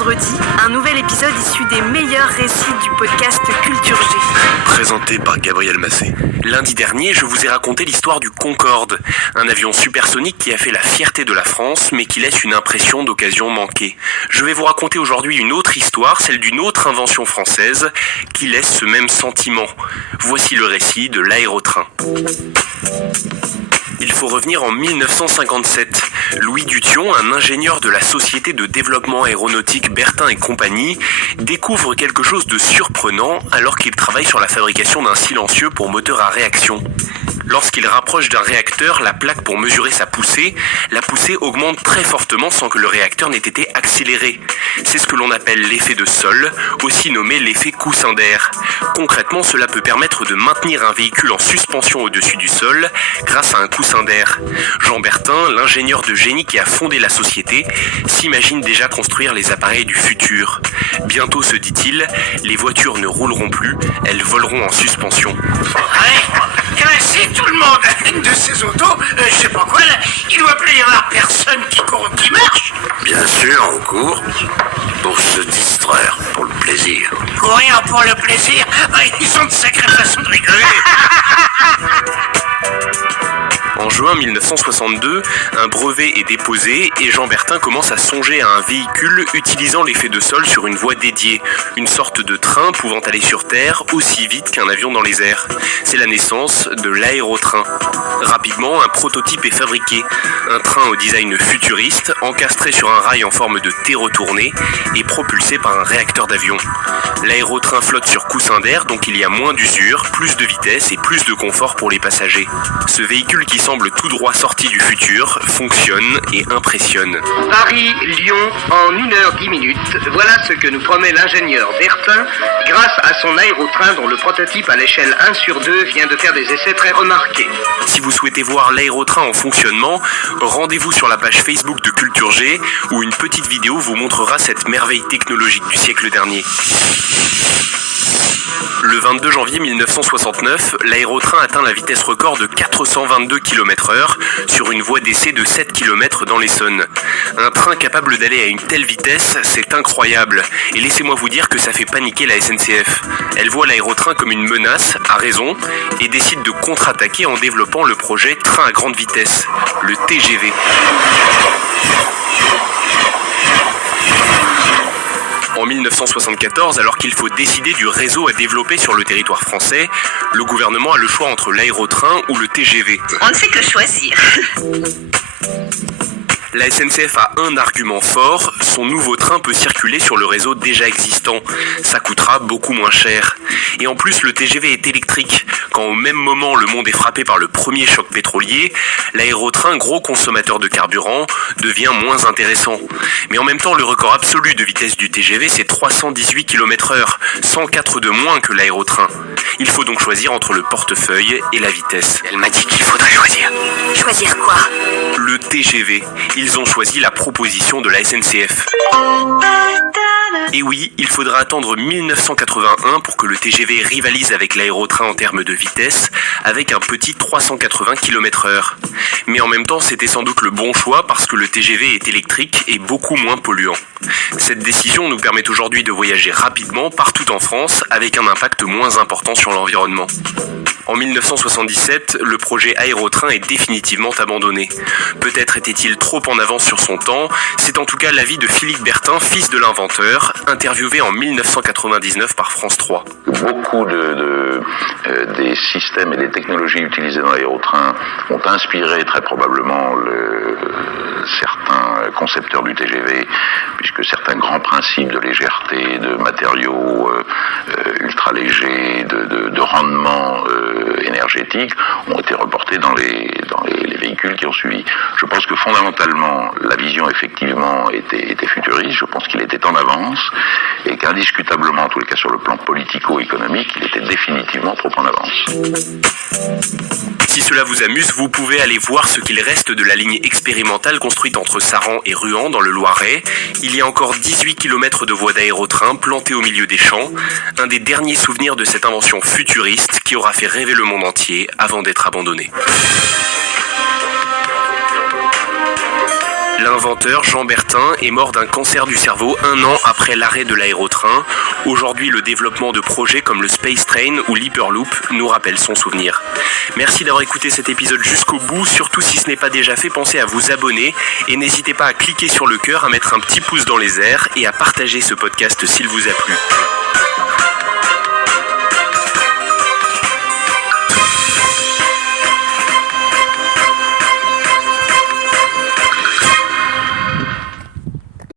vendredi, un nouvel épisode issu des meilleurs récits du podcast Culture G. Présenté par Gabriel Massé. Lundi dernier, je vous ai raconté l'histoire du Concorde, un avion supersonique qui a fait la fierté de la France, mais qui laisse une impression d'occasion manquée. Je vais vous raconter aujourd'hui une autre histoire, celle d'une autre invention française, qui laisse ce même sentiment. Voici le récit de l'aérotrain. Il faut revenir en 1957. Louis Dution, un ingénieur de la société de développement aéronautique Bertin et compagnie, découvre quelque chose de surprenant alors qu'il travaille sur la fabrication d'un silencieux pour moteur à réaction. Lorsqu'il rapproche d'un réacteur la plaque pour mesurer sa poussée, la poussée augmente très fortement sans que le réacteur n'ait été accéléré. C'est ce que l'on appelle l'effet de sol, aussi nommé l'effet coussin d'air. Concrètement, cela peut permettre de maintenir un véhicule en suspension au-dessus du sol grâce à un coussin d'air. Jean Bertin, l'ingénieur de génie qui a fondé la société, s'imagine déjà construire les appareils du futur. Bientôt, se dit-il, les voitures ne rouleront plus, elles voleront en suspension. Si tout le monde a une de ces autos, je sais pas quoi, là, il doit plus y avoir personne qui court ou qui marche. Bien sûr, on court pour se distraire, pour le plaisir. Courir pour le plaisir, ils ont de sacrées façons de rigoler. En juin 1962, un brevet est déposé et Jean Bertin commence à songer à un véhicule utilisant l'effet de sol sur une voie dédiée, une sorte de train pouvant aller sur Terre aussi vite qu'un avion dans les airs. C'est la naissance de l'aérotrain. Rapidement, un prototype est fabriqué, un train au design futuriste, encastré sur un rail en forme de T retourné et propulsé par un réacteur d'avion. L'aérotrain flotte sur coussin d'air, donc il y a moins d'usure, plus de vitesse et plus de confort pour les passagers. Ce véhicule qui semble tout droit sorti du futur, fonctionne et impressionne. Paris-Lyon en 1h10. Voilà ce que nous promet l'ingénieur Bertin grâce à son aérotrain dont le prototype à l'échelle 1/2 vient de faire des essais très remarqués. Si vous souhaitez voir l'aérotrain en fonctionnement, rendez-vous sur la page Facebook de Culture G où une petite vidéo vous montrera cette merveille technologique du siècle dernier. Le 22 janvier 1969, l'aérotrain atteint la vitesse record de 422 km/h sur une voie d'essai de 7 km dans l'Essonne. Un train capable d'aller à une telle vitesse, c'est incroyable. Et laissez-moi vous dire que ça fait paniquer la SNCF. Elle voit l'aérotrain comme une menace, à raison, et décide de contre-attaquer en développant le projet Train à grande vitesse, le TGV. En 1974, alors qu'il faut décider du réseau à développer sur le territoire français, le gouvernement a le choix entre l'aérotrain ou le TGV. On ne sait que choisir. La SNCF a un argument fort, son nouveau train peut circuler sur le réseau déjà existant. Ça coûtera beaucoup moins cher. Et en plus, le TGV est électrique. Quand au même moment le monde est frappé par le premier choc pétrolier, l'aérotrain, gros consommateur de carburant, devient moins intéressant. Mais en même temps, le record absolu de vitesse du TGV, c'est 318 km/h, 104 de moins que l'aérotrain. Il faut donc choisir entre le portefeuille et la vitesse. Elle m'a dit qu'il faudrait choisir. Choisir quoi? Le TGV. Ils ont choisi la proposition de la SNCF. Et oui, il faudra attendre 1981 pour que le TGV rivalise avec l'aérotrain en termes de vitesse, avec un petit 380 km/h. Mais en même temps, c'était sans doute le bon choix parce que le TGV est électrique et beaucoup moins polluant. Cette décision nous permet aujourd'hui de voyager rapidement partout en France avec un impact moins important sur l'environnement. En 1977, le projet aérotrain est définitivement abandonné. Peut-être était-il trop en avance sur son temps, c'est en tout cas l'avis de Philippe Bertin, fils de l'inventeur, interviewé en 1999 par France 3. Beaucoup des systèmes et des technologies utilisées dans l'aérotrain ont inspiré très probablement certains concepteurs du TGV, puisque certains grands principes de légèreté, de matériaux ultra légers, de rendement énergétique ont été reportés dans les véhicules qui ont suivi. Je pense que fondamentalement, la vision effectivement était futuriste, je pense qu'il était en avance, et qu'indiscutablement, en tous les cas sur le plan politico-économique, il était définitivement trop en avance. Si cela vous amuse, vous pouvez aller voir ce qu'il reste de la ligne expérimentale construite entre Saran et Ruan dans le Loiret. Il y a encore 18 km de voies d'aérotrain plantées au milieu des champs, un des derniers souvenirs de cette invention futuriste qui aura fait rêver le monde entier avant d'être abandonnée. L'inventeur, Jean Bertin, est mort d'un cancer du cerveau 1 an après l'arrêt de l'aérotrain. Aujourd'hui, le développement de projets comme le Space Train ou l'Hyperloop nous rappelle son souvenir. Merci d'avoir écouté cet épisode jusqu'au bout. Surtout si ce n'est pas déjà fait, pensez à vous abonner et n'hésitez pas à cliquer sur le cœur, à mettre un petit pouce dans les airs et à partager ce podcast s'il vous a plu.